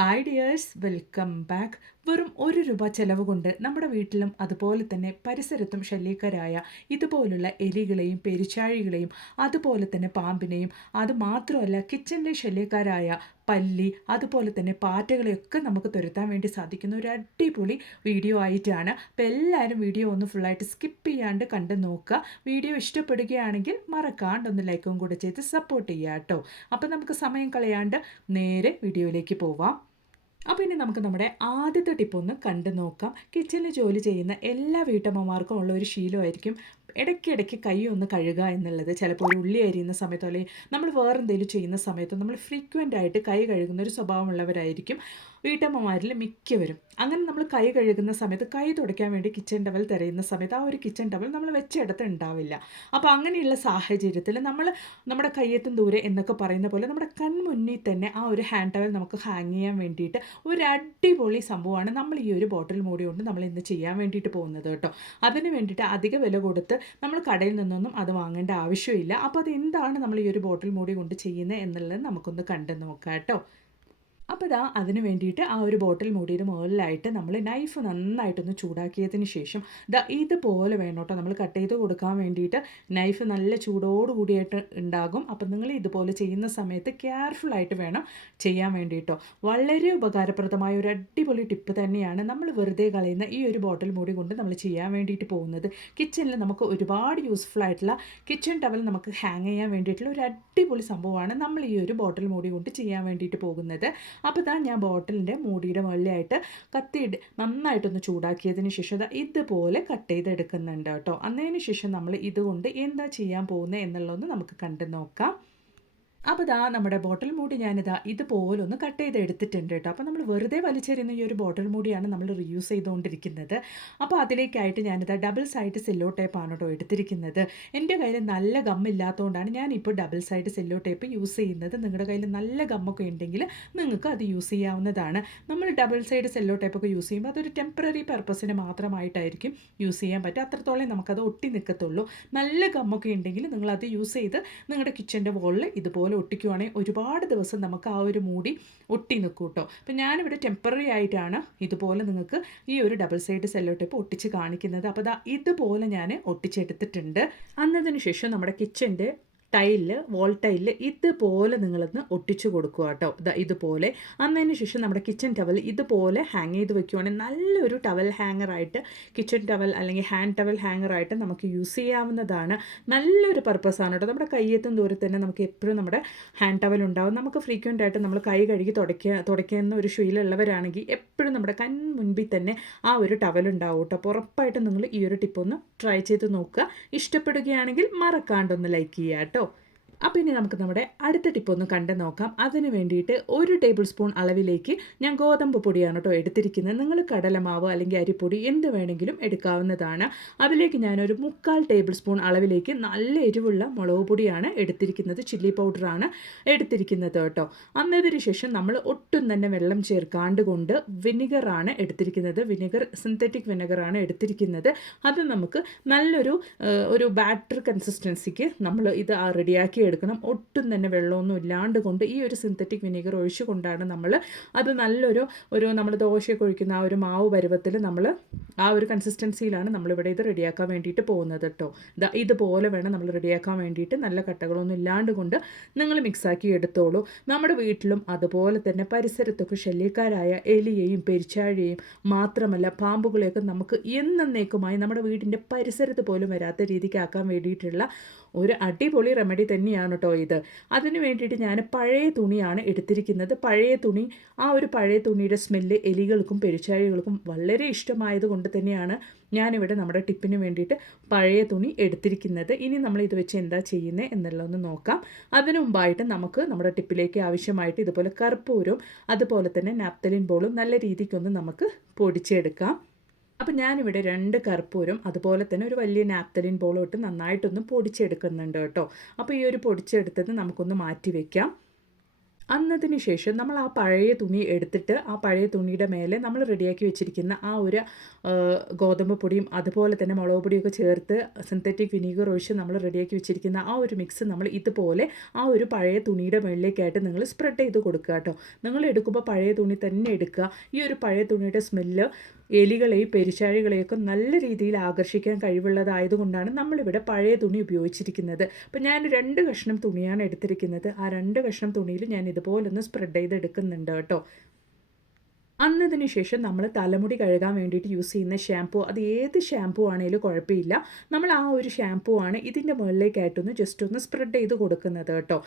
Hi dears, welcome back. വെറും ₹1 ചെലവ് കൊണ്ട് നമ്മുടെ വീട്ടിലും അതുപോലെ തന്നെ പരിസരത്തും ശല്യക്കാരായ ഇതുപോലുള്ള എലികളെയും പെരിച്ചാഴികളെയും അതുപോലെ തന്നെ പാമ്പിനെയും, അതുമാത്രമല്ല കിച്ചണിലെ ശല്യക്കാരായ പല്ലി അതുപോലെ തന്നെ പാറ്റകളെയൊക്കെ നമുക്ക് തുരത്താൻ വേണ്ടി സാധിക്കുന്ന ഒരു അടിപൊളി വീഡിയോ ആയിട്ടാണ്. അപ്പോൾ എല്ലാവരും വീഡിയോ ഒന്ന് ഫുള്ളായിട്ട് സ്കിപ്പ് ചെയ്യാണ്ട് കണ്ടു നോക്കുക. വീഡിയോ ഇഷ്ടപ്പെടുകയാണെങ്കിൽ മറക്കാണ്ടൊന്ന് ലൈക്കും കൂടെ ചെയ്ത് സപ്പോർട്ട് ചെയ്യുക കേട്ടോ. അപ്പോൾ നമുക്ക് സമയം കളയാണ്ട് നേരെ വീഡിയോയിലേക്ക് പോവാം. അപ്പോൾ ഇനി നമുക്ക് നമ്മുടെ ആദ്യത്തെ ടിപ്പ് ഒന്ന് കണ്ടു നോക്കാം. കിച്ചണിൽ ജോലി ചെയ്യുന്ന എല്ലാ വീട്ടമ്മമാർക്കും ഉള്ള ഒരു ശീലമായിരിക്കും ഇടയ്ക്കിടയ്ക്ക് കൈ ഒന്ന് കഴുകുക എന്നുള്ളത്. ചിലപ്പോൾ ഒരു ഉള്ളി അരിയുന്ന സമയത്തോ അല്ലെങ്കിൽ നമ്മൾ വേറെ എന്തെങ്കിലും ചെയ്യുന്ന സമയത്തോ നമ്മൾ ഫ്രീക്വൻ്റ് ആയിട്ട് കൈ കഴുകുന്ന ഒരു സ്വഭാവമുള്ളവരായിരിക്കും വീട്ടമ്മമാരിൽ മിക്കവരും. അങ്ങനെ നമ്മൾ കൈ കഴുകുന്ന സമയത്ത് കൈ തുടയ്ക്കാൻ വേണ്ടി കിച്ചൺ ടവൽ തിരയുന്ന സമയത്ത് ആ ഒരു കിച്ചൺ ടവൽ നമ്മൾ വെച്ചിടത്ത് ഉണ്ടാവില്ല. അപ്പോൾ അങ്ങനെയുള്ള സാഹചര്യത്തിൽ നമ്മുടെ കയ്യെത്തും ദൂരെ എന്നൊക്കെ പറയുന്ന പോലെ നമ്മുടെ കൺമുന്നിൽ തന്നെ ആ ഒരു ഹാൻഡ് ടവൽ നമുക്ക് ഹാങ് ചെയ്യാൻ വേണ്ടിയിട്ട് ഒരു അടിപൊളി സംഭവമാണ് നമ്മൾ ഈ ഒരു ബോട്ടിൽ മൂടി കൊണ്ട് നമ്മൾ ഇന്ന് ചെയ്യാൻ വേണ്ടിയിട്ട് പോകുന്നത് കേട്ടോ. അതിന് വേണ്ടിയിട്ട് അധിക വില കൊടുത്ത് നമ്മൾ കടയിൽ നിന്നൊന്നും അത് വാങ്ങേണ്ട ആവശ്യമില്ല. അപ്പോൾ അതെന്താണ് നമ്മൾ ഈ ഒരു ബോട്ടിൽ മൂടി കൊണ്ട് ചെയ്യുന്നത് എന്നുള്ളത് നമുക്കൊന്ന് കണ്ടു നോക്കാം കേട്ടോ. അപ്പോൾ അതിന് വേണ്ടിയിട്ട് ആ ഒരു ബോട്ടിൽ മൂടിയുടെ മുകളിലായിട്ട് നമ്മൾ നൈഫ് നന്നായിട്ടൊന്ന് ചൂടാക്കിയതിന് ശേഷം ഇതുപോലെ വേണം കേട്ടോ നമ്മൾ കട്ട് ചെയ്ത് കൊടുക്കാൻ വേണ്ടിയിട്ട്. നൈഫ് നല്ല ചൂടോടുകൂടിയായിട്ട് ഉണ്ടാകും. അപ്പം നിങ്ങൾ ഇതുപോലെ ചെയ്യുന്ന സമയത്ത് കെയർഫുള്ളായിട്ട് വേണം ചെയ്യാൻ വേണ്ടിയിട്ടോ. വളരെ ഉപകാരപ്രദമായ ഒരു അടിപൊളി ടിപ്പ് തന്നെയാണ് നമ്മൾ വെറുതെ കളയുന്ന ഈ ഒരു ബോട്ടിൽ മൂടി കൊണ്ട് നമ്മൾ ചെയ്യാൻ വേണ്ടിയിട്ട് പോകുന്നത്. കിച്ചണിൽ നമുക്ക് ഒരുപാട് യൂസ്ഫുൾ ആയിട്ടുള്ള കിച്ചൺ ടവൽ നമുക്ക് ഹാങ് ചെയ്യാൻ വേണ്ടിയിട്ടുള്ള ഒരു അടിപൊളി സംഭവമാണ് നമ്മൾ ഈ ഒരു ബോട്ടിൽ മൂടി കൊണ്ട് ചെയ്യാൻ വേണ്ടിയിട്ട് പോകുന്നത്. അപ്പോൾ ഞാൻ ബോട്ടിലിൻ്റെ മൂടിയുടെ മുകളിലായിട്ട് നന്നായിട്ടൊന്ന് ചൂടാക്കിയതിന് ശേഷം ഇതുപോലെ കട്ട് ചെയ്തെടുക്കുന്നുണ്ട് കേട്ടോ. അന്നതിന് ശേഷം നമ്മൾ ഇതുകൊണ്ട് എന്താ ചെയ്യാൻ പോകുന്നത് എന്നുള്ളതൊന്ന് നമുക്ക് കണ്ടു നോക്കാം. അപ്പോൾ നമ്മുടെ ബോട്ടിൽ മൂടി ഇതുപോലെ ഒന്ന് കട്ട് ചെയ്ത് എടുത്തിട്ടുണ്ട് കേട്ടോ. അപ്പോൾ നമ്മൾ വെറുതെ വലിച്ചെറിയുന്ന ഈ ഒരു ബോട്ടിൽ മൂടിയാണ് നമ്മൾ റീയൂസ് ചെയ്തുകൊണ്ടിരിക്കുന്നത്. അപ്പോൾ അതിലേക്കായിട്ട് ഡബിൾ സൈഡ് സെല്ലോ ടേപ്പാണ് കേട്ടോ എടുത്തിരിക്കുന്നത്. എൻ്റെ കയ്യിൽ നല്ല ഗമ്മില്ലാത്തതുകൊണ്ടാണ് ഞാനിപ്പോൾ double side sello tape use ചെയ്യുന്നത്. നിങ്ങളുടെ കയ്യിൽ നല്ല ഗമ്മൊക്കെ ഉണ്ടെങ്കിൽ നിങ്ങൾക്ക് അത് യൂസ് ചെയ്യാവുന്നതാണ്. നമ്മൾ ഡബിൾ സൈഡ് സെല്ലോ ടേപ്പൊക്കെ യൂസ് ചെയ്യുമ്പോൾ അതൊരു ടെമ്പററി പർപ്പസിന് മാത്രമായിട്ടായിരിക്കും യൂസ് ചെയ്യാൻ പറ്റുക. അത്രത്തോളം നമുക്കത് ഒട്ടി നിൽക്കത്തുള്ളൂ. നല്ല ഗമ്മൊക്കെ ഉണ്ടെങ്കിൽ നിങ്ങളത് യൂസ് ചെയ്ത് നിങ്ങളുടെ കിച്ചൻ്റെ വോളിൽ ഇതുപോലെ ഒട്ടിക്കുവാണെങ്കിൽ ഒരുപാട് ദിവസം നമുക്ക് ആ ഒരു മൂടി ഒട്ടി നിൽക്കും കേട്ടോ. അപ്പം ഞാനിവിടെ ടെമ്പററി ആയിട്ടാണ് ഇതുപോലെ നിങ്ങൾക്ക് ഈ ഒരു ഡബിൾ സൈഡ് സെല്ലോ ടേപ്പ് ഒട്ടിച്ച് കാണിക്കുന്നത്. അപ്പോൾ ഇതുപോലെ ഞാൻ ഒട്ടിച്ചെടുത്തിട്ടുണ്ട്. അന്നതിന് ശേഷം നമ്മുടെ കിച്ചൻ്റെ വോൾ ടൈലിൽ ഇതുപോലെ നിങ്ങളൊന്ന് ഒട്ടിച്ചു കൊടുക്കുക കേട്ടോ. ഇതുപോലെ അന്നതിന് ശേഷം നമ്മുടെ കിച്ചൺ ടവൽ ഇതുപോലെ ഹാങ് ചെയ്ത് വെക്കുവാണെങ്കിൽ നല്ലൊരു ടവൽ ഹാങ്ങറായിട്ട് കിച്ചൺ ടവൽ അല്ലെങ്കിൽ ഹാൻഡ് ടവൽ ഹാങ്ങറായിട്ട് നമുക്ക് യൂസ് ചെയ്യാവുന്നതാണ്. നല്ലൊരു പർപ്പസാണ് കേട്ടോ. നമ്മുടെ കയ്യെത്തും ദൂരത്ത് തന്നെ നമുക്ക് എപ്പോഴും നമ്മുടെ ഹാൻഡ് ടവൽ ഉണ്ടാവും. നമുക്ക് ഫ്രീക്വൻ്റ് ആയിട്ട് നമ്മൾ കൈ കഴുകി തുടയ്ക്കുന്ന ഒരു ശീലമുള്ളവരാണെങ്കിൽ എപ്പോഴും നമ്മുടെ മുൻപിൽ തന്നെ ആ ഒരു ടവൽ ഉണ്ടാവും കേട്ടോ. അപ്പോൾ ഉറപ്പായിട്ടും നിങ്ങൾ ഈ ഒരു ടിപ്പ് ഒന്ന് ട്രൈ ചെയ്ത് നോക്കുക. ഇഷ്ടപ്പെടുകയാണെങ്കിൽ മറക്കാണ്ടൊന്ന് ലൈക്ക് ചെയ്യുക കേട്ടോ. അപ്പോൾ ഇനി നമുക്ക് നമ്മുടെ അടുത്ത ടിപ്പ് ഒന്ന് കണ്ടു നോക്കാം. അതിന് വേണ്ടിയിട്ട് 1 ടേബിൾ സ്പൂൺ അളവിലേക്ക് ഞാൻ ഗോതമ്പ് പൊടിയാണ് കേട്ടോ എടുത്തിരിക്കുന്നത്. നിങ്ങൾ കടലമാവ് അല്ലെങ്കിൽ അരിപ്പൊടി എന്ത് വേണമെങ്കിലും എടുക്കാവുന്നതാണ്. അതിലേക്ക് ഞാനൊരു 3/4 ടേബിൾ സ്പൂൺ അളവിലേക്ക് നല്ല എരിവുള്ള മുളക് പൊടിയാണ് എടുത്തിരിക്കുന്നത്. ചില്ലി പൗഡറാണ് എടുത്തിരിക്കുന്നത് കേട്ടോ. അന്നതിന് ശേഷം നമ്മൾ ഒട്ടും തന്നെ വെള്ളം ചേർക്കാണ്ട് കൊണ്ട് വിനിഗറാണ് എടുത്തിരിക്കുന്നത്. സിന്തറ്റിക് വിനെഗറാണ് എടുത്തിരിക്കുന്നത്. അത് നമുക്ക് നല്ലൊരു ബാറ്റർ കൺസിസ്റ്റൻസിക്ക് നമ്മൾ ഇത് റെഡിയാക്കി എടുക്കണം. ഒട്ടും തന്നെ വെള്ളമൊന്നും ഇല്ലാണ്ട് കൊണ്ട് ഈ ഒരു സിന്തറ്റിക് വിനീഗർ ഒഴിച്ചു കൊണ്ടാണ് നമ്മൾ അത് നമ്മൾ ദോശയൊക്കെ ഒഴിക്കുന്ന ആ ഒരു മാവ് പരുവത്തിൽ നമ്മൾ ആ ഒരു കൺസിസ്റ്റൻസിയിലാണ് നമ്മളിവിടെ ഇത് റെഡിയാക്കാൻ വേണ്ടിയിട്ട് പോകുന്നത് കേട്ടോ. ഇതുപോലെ വേണം നമ്മൾ റെഡിയാക്കാൻ വേണ്ടിയിട്ട്. നല്ല കട്ടകളൊന്നും ഇല്ലാണ്ട് കൊണ്ട് നിങ്ങൾ മിക്സാക്കി എടുത്തോളൂ. നമ്മുടെ വീട്ടിലും അതുപോലെ തന്നെ പരിസരത്തൊക്കെ ശല്യക്കാരായ എലിയെയും പെരിച്ചാഴിയെയും മാത്രമല്ല പാമ്പുകളെയൊക്കെ നമുക്ക് എന്നേക്കുമായി നമ്മുടെ വീടിൻ്റെ പരിസരത്ത് പോലും വരാത്ത രീതിക്കാക്കാൻ വേണ്ടിയിട്ടുള്ള ഒരു അടിപൊളി റെമഡി തന്നെയാണ് കേട്ടോ ഇത്. അതിന് വേണ്ടിയിട്ട് ഞാൻ പഴയ തുണിയാണ് എടുത്തിരിക്കുന്നത്. ആ ഒരു പഴയ തുണിയുടെ സ്മെല്ല് എലികൾക്കും പെരിച്ചാഴികൾക്കും വളരെ ഇഷ്ടമായത് കൊണ്ട് തന്നെയാണ് ഞാനിവിടെ നമ്മുടെ ടിപ്പിന് വേണ്ടിയിട്ട് പഴയ തുണി എടുത്തിരിക്കുന്നത്. ഇനി നമ്മൾ ഇത് വെച്ച് എന്താ ചെയ്യുന്നത് എന്നുള്ളതൊന്ന് നോക്കാം. അതിനു മുമ്പായിട്ട് നമുക്ക് നമ്മുടെ ടിപ്പിലേക്ക് ആവശ്യമായിട്ട് ഇതുപോലെ കർപ്പൂരവും അതുപോലെ തന്നെ നാപ്തലിൻ ബോളും നല്ല രീതിക്കൊന്ന് നമുക്ക് പൊടിച്ചെടുക്കാം. അപ്പോൾ ഞാനിവിടെ 2 കർപ്പൂരം അതുപോലെ തന്നെ ഒരു വലിയ നാപ്തലിൻ ബോളും ഇട്ട് നന്നായിട്ടൊന്ന് പൊടിച്ചെടുക്കുന്നുണ്ട് കേട്ടോ. അപ്പോൾ ഈ ഒരു പൊടിച്ചെടുത്തത് നമുക്കൊന്ന് മാറ്റി വയ്ക്കാം. അന്നതിന് ശേഷം നമ്മൾ ആ പഴയ തുണി എടുത്തിട്ട് ആ പഴയ തുണിയുടെ മേലെ നമ്മൾ റെഡിയാക്കി വെച്ചിരിക്കുന്ന ആ ഒരു ഗോതമ്പ് പൊടിയും അതുപോലെ തന്നെ മുളക് പൊടിയൊക്കെ ചേർത്ത് സിന്തറ്റിക് വിനീഗർ ഒഴിച്ച് നമ്മൾ റെഡിയാക്കി വെച്ചിരിക്കുന്ന ആ ഒരു മിക്സ് നമ്മൾ ഇതുപോലെ ആ ഒരു പഴയ തുണിയുടെ മുകളിലേക്കായിട്ട് നിങ്ങൾ സ്പ്രെഡ് ചെയ്ത് കൊടുക്കുക കേട്ടോ. നിങ്ങൾ എടുക്കുമ്പോൾ പഴയ തുണി തന്നെ എടുക്കുക. ഈ ഒരു പഴയ തുണിയുടെ സ്മെല്ല് എലികളെയും പെരിച്ചാഴികളെയൊക്കെ നല്ല രീതിയിൽ ആകർഷിക്കാൻ കഴിവുള്ളതായതുകൊണ്ടാണ് നമ്മളിവിടെ പഴയ തുണി ഉപയോഗിച്ചിരിക്കുന്നത്. അപ്പോൾ ഞാൻ 2 കഷ്ണം തുണിയാണ് എടുത്തിരിക്കുന്നത്. ആ 2 കഷ്ണം തുണിയിൽ ഞാൻ ഇതുപോലൊന്ന് സ്പ്രെഡ് ചെയ്തെടുക്കുന്നുണ്ട് കേട്ടോ. അന്നതിന് ശേഷം നമ്മൾ തലമുടി കഴുകാൻ വേണ്ടിയിട്ട് യൂസ് ചെയ്യുന്ന ഷാമ്പൂ, അത് ഏത് ഷാമ്പൂ ആണെങ്കിലും കുഴപ്പമില്ല. നമ്മൾ ആ ഒരു ഷാമ്പൂ ആണ് ഇതിൻ്റെ മുകളിലേക്കായിട്ടൊന്ന് ജസ്റ്റ് ഒന്ന് സ്പ്രെഡ് ചെയ്ത് കൊടുക്കുന്നത് കേട്ടോ.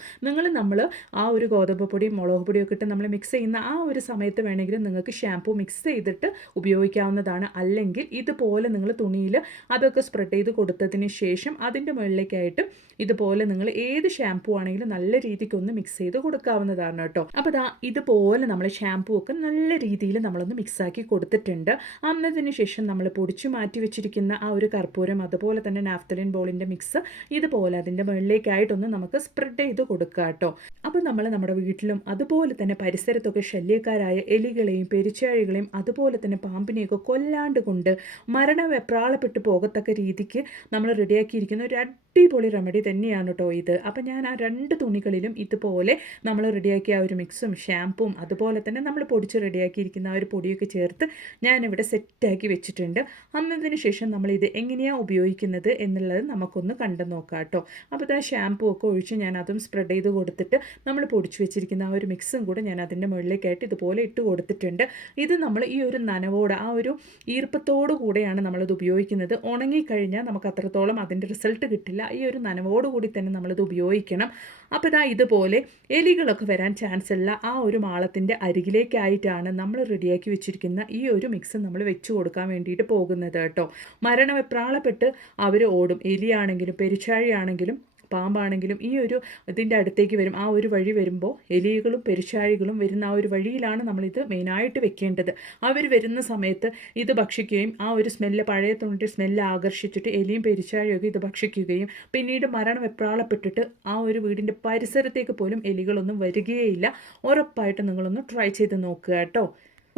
നമ്മൾ ആ ഒരു ഗോതമ്പ് പൊടിയും മുളക് പൊടിയും ഒക്കെ ഇട്ട് നമ്മൾ മിക്സ് ചെയ്യുന്ന ആ ഒരു സമയത്ത് വേണമെങ്കിൽ നിങ്ങൾക്ക് ഷാമ്പൂ മിക്സ് ചെയ്തിട്ട് ഉപയോഗിക്കാവുന്നതാണ്. അല്ലെങ്കിൽ ഇതുപോലെ നിങ്ങൾ തുണിയിൽ അതൊക്കെ സ്പ്രെഡ് ചെയ്ത് കൊടുത്തതിന് ശേഷം അതിൻ്റെ മുകളിലേക്കായിട്ട് ഇതുപോലെ നിങ്ങൾ ഏത് ഷാമ്പൂ ആണെങ്കിലും നല്ല രീതിക്ക് ഒന്ന് മിക്സ് ചെയ്ത് കൊടുക്കാവുന്നതാണ് കേട്ടോ. അപ്പോൾ ഇതുപോലെ നമ്മൾ ഷാമ്പൂ ഒക്കെ നല്ല രീതിയിൽ നമ്മളൊന്ന് മിക്സാക്കി കൊടുത്തിട്ടുണ്ട്. അന്നതിന് ശേഷം നമ്മൾ പൊടിച്ചു മാറ്റി വെച്ചിരിക്കുന്ന ആ ഒരു കർപ്പൂരം അതുപോലെ തന്നെ നാഫ്തലിൻ ബോളിൻ്റെ മിക്സ് ഇതുപോലെ അതിൻ്റെ മുകളിലേക്കായിട്ടൊന്ന് നമുക്ക് സ്പ്രെഡ് ചെയ്ത് കൊടുക്കുക കേട്ടോ. അപ്പോൾ നമ്മൾ നമ്മുടെ വീട്ടിലും അതുപോലെ തന്നെ പരിസരത്തൊക്കെ ശല്യക്കാരായ എലികളെയും പെരിച്ചാഴികളെയും അതുപോലെ തന്നെ പാമ്പിനെയൊക്കെ കൊല്ലാണ്ട് കൊണ്ട് മരണവെപ്രാളപ്പെട്ട് പോകത്തക്ക രീതിക്ക് നമ്മൾ റെഡിയാക്കിയിരിക്കുന്ന ഒരു അടിപൊളി റെമഡി തന്നെയാണ് കേട്ടോ ഇത്. അപ്പം ഞാൻ ആ 2 തുണികളിലും ഇതുപോലെ നമ്മൾ റെഡിയാക്കിയ ആ ഒരു മിക്സും ഷാമ്പും അതുപോലെ തന്നെ നമ്മൾ പൊടിച്ച് റെഡിയാക്കിയിരിക്കുന്ന ആ ഒരു പൊടിയൊക്കെ ചേർത്ത് ഞാനിവിടെ സെറ്റാക്കി വെച്ചിട്ടുണ്ട്. അന്നതിന് ശേഷം നമ്മളിത് എങ്ങനെയാണ് ഉപയോഗിക്കുന്നത് എന്നുള്ളത് നമുക്കൊന്ന് കണ്ടു നോക്കാം കേട്ടോ. അപ്പോൾ ആ ഷാമ്പൂ ഒക്കെ ഒഴിച്ച് ഞാൻ അതും സ്പ്രെഡ് ചെയ്ത് കൊടുത്തിട്ട് നമ്മൾ പൊടിച്ച് വെച്ചിരിക്കുന്ന ആ ഒരു മിക്സും കൂടെ ഞാൻ അതിൻ്റെ മുകളിലേക്കായിട്ട് ഇതുപോലെ ഇട്ട് കൊടുത്തിട്ടുണ്ട്. ഇത് നമ്മൾ ഈ ഒരു നനവോട് ആ ഒരു ഈർപ്പത്തോടു കൂടെയാണ് നമ്മളിത് ഉപയോഗിക്കുന്നത്. ഉണങ്ങിക്കഴിഞ്ഞാൽ നമുക്ക് അത്രത്തോളം അതിൻ്റെ റിസൾട്ട് കിട്ടില്ല. ഈ ഒരു നനവോടുകൂടി തന്നെ നമ്മളിത് ഉപയോഗിക്കണം. അപ്പോൾ ഇതുപോലെ എലികളൊക്കെ വരാൻ ചാൻസ് ഉള്ള ആ ഒരു മാളത്തിൻ്റെ അരികിലേക്കായിട്ടാണ് നമ്മൾ റെഡിയാക്കി വെച്ചിരിക്കുന്ന ഈ ഒരു മിക്സ് നമ്മൾ വെച്ച് കൊടുക്കാൻ വേണ്ടിയിട്ട് പോകുന്നത് കേട്ടോ. മരണവെപ്രാളപ്പെട്ട് അവർ ഓടും. എലിയാണെങ്കിലും പെരിച്ചാഴിയാണെങ്കിലും പാമ്പാണെങ്കിലും ഈ ഒരു ഇതിൻ്റെ അടുത്തേക്ക് വരും. ആ ഒരു വഴി വരുമ്പോൾ എലികളും പെരിച്ചാഴികളും വരുന്ന ആ ഒരു വഴിയിലാണ് നമ്മളിത് മെയിനായിട്ട് വെക്കേണ്ടത്. അവർ വരുന്ന സമയത്ത് ഇത് ഭക്ഷിക്കുകയും ആ ഒരു സ്മെല്ല് പഴയ തുണിൻ്റെ സ്മെല്ല് ആകർഷിച്ചിട്ട് എലിയും പെരിച്ചാഴിയൊക്കെ ഇത് ഭക്ഷിക്കുകയും പിന്നീട് മരണം വെപ്രാളപ്പെട്ടിട്ട് ആ ഒരു വീടിൻ്റെ പരിസരത്തേക്ക് പോലും എലികളൊന്നും വരികയില്ല. ഉറപ്പായിട്ട് നിങ്ങളൊന്ന് ട്രൈ ചെയ്ത് നോക്കുക കേട്ടോ.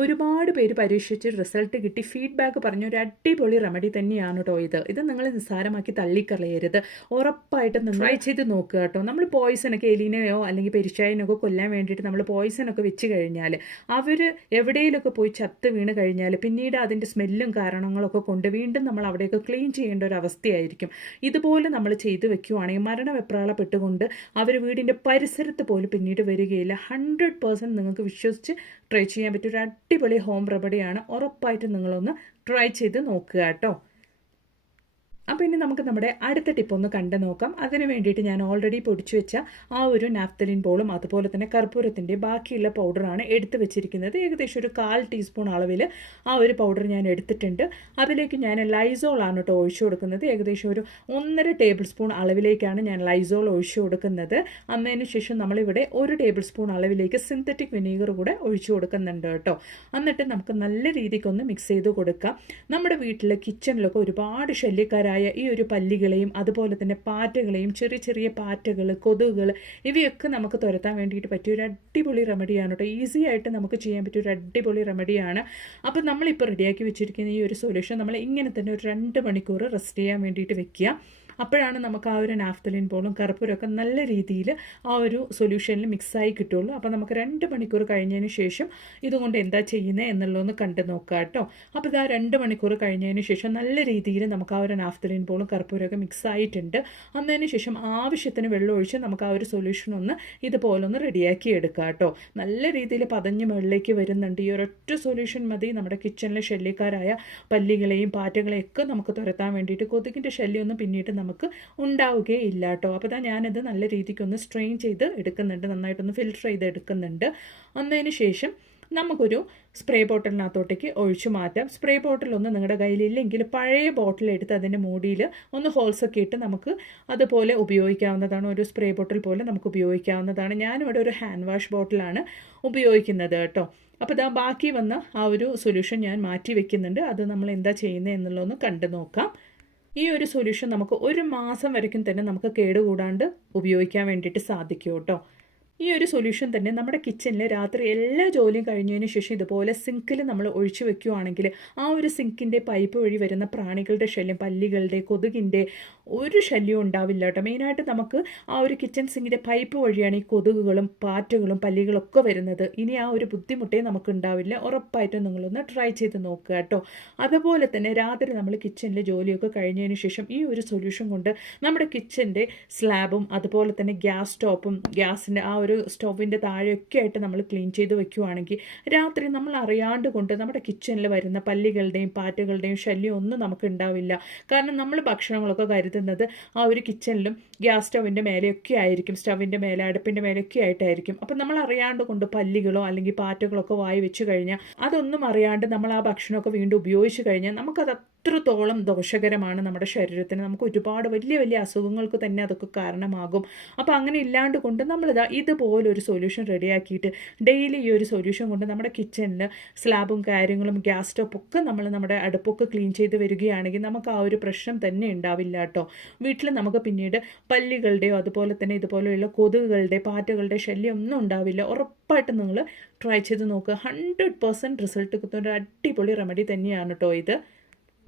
ഒരുപാട് പേര് പരീക്ഷിച്ച് റിസൾട്ട് കിട്ടി ഫീഡ്ബാക്ക് പറഞ്ഞ ഒരു അടിപൊളി റെമഡി തന്നെയാണ് കേട്ടോ ഇത് നിങ്ങൾ നിസ്സാരമാക്കി തള്ളിക്കളയരുത്. ഉറപ്പായിട്ട് നിങ്ങൾ ട്രൈ ചെയ്ത് നോക്കുക കേട്ടോ. നമ്മൾ പോയിസണൊക്കെ എലിനെയോ അല്ലെങ്കിൽ പെരിച്ചാഴിനൊക്കെ കൊല്ലാൻ വേണ്ടിയിട്ട് നമ്മൾ പോയിസണൊക്കെ വെച്ച് കഴിഞ്ഞാൽ അവർ എവിടെയെങ്കിലുമൊക്കെ പോയി ചത്ത് വീണ് കഴിഞ്ഞാൽ പിന്നീട് അതിൻ്റെ സ്മെല്ലും കാരണങ്ങളൊക്കെ കൊണ്ട് വീണ്ടും നമ്മൾ അവിടെയൊക്കെ ക്ലീൻ ചെയ്യേണ്ട ഒരു അവസ്ഥയായിരിക്കും. ഇതുപോലെ നമ്മൾ ചെയ്ത് വെക്കുവാണെങ്കിൽ മരണവെപ്രാളപ്പെട്ടുകൊണ്ട് അവർ വീടിൻ്റെ പരിസരത്ത് പോലും പിന്നീട് വരികയില്ല. 100% നിങ്ങൾക്ക് വിശ്വസിച്ച് ട്രൈ ചെയ്യാൻ പറ്റിയ ഒരു അടിപൊളി ഹോം റെമഡിയാണ്. ഉറപ്പായിട്ട് നിങ്ങളൊന്ന് ട്രൈ ചെയ്ത് നോക്കുക കേട്ടോ. അപ്പോൾ ഇനി നമുക്ക് നമ്മുടെ അടുത്ത ടിപ്പ് ഒന്ന് കണ്ടു നോക്കാം. അതിന് വേണ്ടിയിട്ട് ഞാൻ ഓൾറെഡി പൊടിച്ചു വെച്ച ആ ഒരു നാഫ്തലിൻ ബോളും അതുപോലെ തന്നെ കർപ്പൂരത്തിൻ്റെ ബാക്കിയുള്ള പൗഡറാണ് എടുത്ത് വെച്ചിരിക്കുന്നത്. ഏകദേശം ഒരു 1/4 ടീസ്പൂൺ അളവിൽ ആ ഒരു പൗഡർ ഞാൻ എടുത്തിട്ടുണ്ട്. അതിലേക്ക് ഞാൻ ലൈസോളാണ് കേട്ടോ ഒഴിച്ചു കൊടുക്കുന്നത്. ഏകദേശം ഒരു 1.5 ടേബിൾ സ്പൂൺ അളവിലേക്കാണ് ഞാൻ ലൈസോൾ ഒഴിച്ചു കൊടുക്കുന്നത്. അന്നതിന് ശേഷം നമ്മളിവിടെ 1 ടേബിൾ സ്പൂൺ അളവിലേക്ക് സിന്തറ്റിക് വിനീഗർ കൂടെ ഒഴിച്ചു കൊടുക്കുന്നുണ്ട് കേട്ടോ. എന്നിട്ട് നമുക്ക് നല്ല രീതിക്കൊന്ന് മിക്സ് ചെയ്ത് കൊടുക്കാം. നമ്മുടെ വീട്ടിലെ കിച്ചണിലൊക്കെ ഒരുപാട് ശല്യക്കാരായ ഈ ഒരു പല്ലികളെയും അതുപോലെ തന്നെ പാറ്റകളെയും ചെറിയ ചെറിയ പാറ്റകൾ കൊതുകുകൾ ഇവയൊക്കെ നമുക്ക് തുരത്താൻ വേണ്ടിയിട്ട് പറ്റിയ ഒരു അടിപൊളി റെമഡിയാണ് കേട്ടോ. ഈസി ആയിട്ട് നമുക്ക് ചെയ്യാൻ പറ്റിയ ഒരു അടിപൊളി റെമഡിയാണ്. അപ്പോൾ നമ്മളിപ്പോൾ റെഡിയാക്കി വെച്ചിരിക്കുന്ന ഈ ഒരു സൊല്യൂഷൻ നമ്മൾ ഇങ്ങനെ തന്നെ ഒരു 2 മണിക്കൂർ റെസ്റ്റ് ചെയ്യാൻ വേണ്ടിയിട്ട് വെക്കുക. അപ്പോഴാണ് നമുക്ക് ആ ഒരു നാഫ്തലിൻ ബോളും കർപ്പൂരമൊക്കെ നല്ല രീതിയിൽ ആ ഒരു സൊല്യൂഷനിൽ മിക്സായി കിട്ടുള്ളൂ. അപ്പോൾ നമുക്ക് 2 മണിക്കൂർ കഴിഞ്ഞതിന് ശേഷം ഇതുകൊണ്ട് എന്താ ചെയ്യുന്നത് എന്നുള്ളതൊന്ന് കണ്ടു നോക്കുക കേട്ടോ. അപ്പോൾ ഇതാ 2 മണിക്കൂർ കഴിഞ്ഞതിന് ശേഷം നല്ല രീതിയിൽ നമുക്ക് ആ ഒരു നാഫ്തലിൻ ബോളും കർപ്പൂരമൊക്കെ മിക്സ് ആയിട്ടുണ്ട്. അന്നതിന് ശേഷം ആവശ്യത്തിന് വെള്ളം ഒഴിച്ച് നമുക്ക് ആ ഒരു സൊല്യൂഷൻ ഒന്ന് ഇതുപോലൊന്ന് റെഡിയാക്കി എടുക്കുക കേട്ടോ. നല്ല രീതിയിൽ പതഞ്ഞ് മുകളിലേക്ക് വരുന്നുണ്ട്. ഈ ഒരൊറ്റ സൊല്യൂഷൻ മതി നമ്മുടെ കിച്ചണിലെ ശല്യക്കാരായ പല്ലികളെയും പാറ്റകളെയും ഒക്കെ നമുക്ക് തുരത്താൻ വേണ്ടിയിട്ട്. കൊതുകിൻ്റെ ശല്യമൊന്നും പിന്നീട് നമുക്ക് ഉണ്ടാവുകയില്ല കേട്ടോ. അപ്പോൾ ഞാനത് നല്ല രീതിക്കൊന്ന് സ്ട്രെയിൻ ചെയ്ത് എടുക്കുന്നുണ്ട്, നന്നായിട്ടൊന്ന് ഫിൽറ്റർ ചെയ്ത് എടുക്കുന്നുണ്ട്. അന്നതിന് ശേഷം നമുക്കൊരു സ്പ്രേ ബോട്ടിലിനകത്തോട്ടേക്ക് ഒഴിച്ചു മാറ്റാം. സ്പ്രേ ബോട്ടിലൊന്നും നിങ്ങളുടെ കയ്യിലില്ലെങ്കിൽ പഴയ ബോട്ടിൽ എടുത്ത് അതിൻ്റെ മൂടിയിൽ ഒന്ന് ഹോൾസൊക്കെ ഇട്ട് നമുക്ക് അതുപോലെ ഉപയോഗിക്കാവുന്നതാണ്. ഒരു സ്പ്രേ ബോട്ടിൽ പോലെ നമുക്ക് ഉപയോഗിക്കാവുന്നതാണ്. ഞാനിവിടെ ഒരു ഹാൻഡ് വാഷ് ബോട്ടിലാണ് ഉപയോഗിക്കുന്നത് കേട്ടോ. അപ്പോൾ ബാക്കി വന്ന ആ ഒരു സൊല്യൂഷൻ ഞാൻ മാറ്റി വെക്കുന്നുണ്ട്. അത് നമ്മൾ എന്താ ചെയ്യുന്നത് എന്നുള്ളതൊന്ന് കണ്ടു നോക്കാം. ഈ ഒരു സൊല്യൂഷൻ നമുക്ക് 1 മാസം വരയ്ക്കും തന്നെ നമുക്ക് കേടുകൂടാണ്ട് ഉപയോഗിക്കാൻ വേണ്ടിയിട്ട് സാധിക്കും കേട്ടോ. ഈ ഒരു സൊല്യൂഷൻ തന്നെ നമ്മുടെ കിച്ചണിൽ രാത്രി എല്ലാ ജോലിയും കഴിഞ്ഞതിന് ശേഷം ഇതുപോലെ സിങ്കിൽ നമ്മൾ ഒഴിച്ചു വെക്കുകയാണെങ്കിൽ ആ ഒരു സിങ്കിൻ്റെ പൈപ്പ് വഴി വരുന്ന പ്രാണികളുടെ ശല്യം, പല്ലികളുടെ, കൊതുകിൻ്റെ ഒരു ശല്യവും ഉണ്ടാവില്ല കേട്ടോ. മെയിനായിട്ട് നമുക്ക് ആ ഒരു കിച്ചൺ സിങ്കിൻ്റെ പൈപ്പ് വഴിയാണ് ഈ കൊതുകുകളും പാറ്റുകളും പല്ലികളൊക്കെ വരുന്നത്. ഇനി ആ ഒരു ബുദ്ധിമുട്ടേ നമുക്ക് ഉണ്ടാവില്ല. ഉറപ്പായിട്ടും നിങ്ങളൊന്ന് ട്രൈ ചെയ്ത് നോക്കുക കേട്ടോ. അതുപോലെ തന്നെ രാത്രി നമ്മൾ കിച്ചണിലെ ജോലിയൊക്കെ കഴിഞ്ഞതിന് ശേഷം ഈ ഒരു സൊല്യൂഷൻ കൊണ്ട് നമ്മുടെ കിച്ചൻ്റെ സ്ലാബും അതുപോലെ തന്നെ ഗ്യാസ് സ്റ്റോപ്പും ഗ്യാസിൻ്റെ ആ ഒരു സ്റ്റോവിൻ്റെ താഴെയൊക്കെ ആയിട്ട് നമ്മൾ ക്ലീൻ ചെയ്ത് വെക്കുകയാണെങ്കിൽ രാത്രി നമ്മൾ അറിയാണ്ട് കൊണ്ട് നമ്മുടെ കിച്ചണിൽ വരുന്ന പല്ലികളുടെയും പാറ്റുകളുടെയും ശല്യം ഒന്നും നമുക്ക് ഉണ്ടാവില്ല. കാരണം നമ്മൾ ഭക്ഷണങ്ങളൊക്കെ കരുതുന്നത് ആ ഒരു കിച്ചണിലും ഗ്യാസ് സ്റ്റവിൻ്റെ മേലെയൊക്കെ ആയിരിക്കും, സ്റ്റവിൻ്റെ മേലെ അടുപ്പിൻ്റെ മേലെയൊക്കെ ആയിട്ടായിരിക്കും. അപ്പം നമ്മൾ അറിയാണ്ട് കൊണ്ട് പല്ലികളോ അല്ലെങ്കിൽ പാറ്റുകളൊക്കെ വായി വെച്ച് കഴിഞ്ഞാൽ അതൊന്നും അറിയാണ്ട് നമ്മൾ ആ ഭക്ഷണമൊക്കെ വീണ്ടും ഉപയോഗിച്ച് കഴിഞ്ഞാൽ നമുക്കത് അത്രത്തോളം ദോഷകരമാണ് നമ്മുടെ ശരീരത്തിന്. നമുക്ക് ഒരുപാട് വലിയ വലിയ അസുഖങ്ങൾക്ക് തന്നെ അതൊക്കെ കാരണമാകും. അപ്പോൾ അങ്ങനെ ഇല്ലാണ്ട് കൊണ്ട് നമ്മളിതാ ഇതുപോലൊരു സൊല്യൂഷൻ റെഡിയാക്കിയിട്ട് ഡെയിലി ഈ ഒരു സൊല്യൂഷൻ കൊണ്ട് നമ്മുടെ കിച്ചണിൽ സ്ലാബും കാര്യങ്ങളും ഗ്യാസ് സ്റ്റോപ്പൊക്കെ നമ്മൾ നമ്മുടെ അടുപ്പൊക്കെ ക്ലീൻ ചെയ്ത് വരികയാണെങ്കിൽ നമുക്ക് ആ ഒരു പ്രശ്നം തന്നെ ഉണ്ടാവില്ല കേട്ടോ. വീട്ടിൽ നമുക്ക് പിന്നീട് പല്ലികളുടെയോ അതുപോലെ തന്നെ ഇതുപോലെയുള്ള കൊതുകുകളുടെ പാറ്റകളുടെ ശല്യം ഒന്നും ഉണ്ടാവില്ല. ഉറപ്പായിട്ടും നിങ്ങൾ ട്രൈ ചെയ്ത് നോക്കുക. 100% റിസൾട്ട് കിട്ടുന്ന ഒരു അടിപൊളി റെമഡി തന്നെയാണ് കേട്ടോ ഇത്.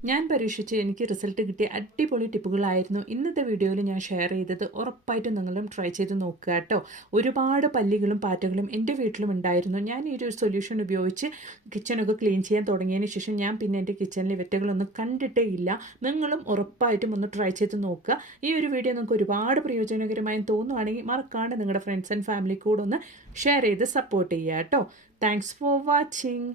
ഞാൻ പരീക്ഷിച്ച് എനിക്ക് റിസൾട്ട് കിട്ടിയ അടിപൊളി ടിപ്പുകളായിരുന്നു ഇന്നത്തെ വീഡിയോയിൽ ഞാൻ ഷെയർ ചെയ്തത്. ഉറപ്പായിട്ടും നിങ്ങളും ട്രൈ ചെയ്ത് നോക്കുക കേട്ടോ. ഒരുപാട് പല്ലികളും പാറ്റകളും എൻ്റെ വീട്ടിലും ഉണ്ടായിരുന്നു. ഞാൻ ഈ ഒരു സൊല്യൂഷൻ ഉപയോഗിച്ച് കിച്ചണൊക്കെ ക്ലീൻ ചെയ്യാൻ തുടങ്ങിയതിന് ശേഷം ഞാൻ പിന്നെ എൻ്റെ കിച്ചണിലെ വെറ്റകളൊന്നും കണ്ടിട്ടേ ഇല്ല. നിങ്ങളും ഉറപ്പായിട്ടും ഒന്ന് ട്രൈ ചെയ്ത് നോക്കുക. ഈ ഒരു വീഡിയോ നിങ്ങൾക്ക് ഒരുപാട് പ്രയോജനകരമായി തോന്നുവാണെങ്കിൽ മറക്കാണ്ട് നിങ്ങളുടെ ഫ്രണ്ട്സ് ആൻഡ് ഫാമിലി കൂടെ ഒന്ന് ഷെയർ ചെയ്ത് സപ്പോർട്ട് ചെയ്യുക കേട്ടോ. Thanks for watching.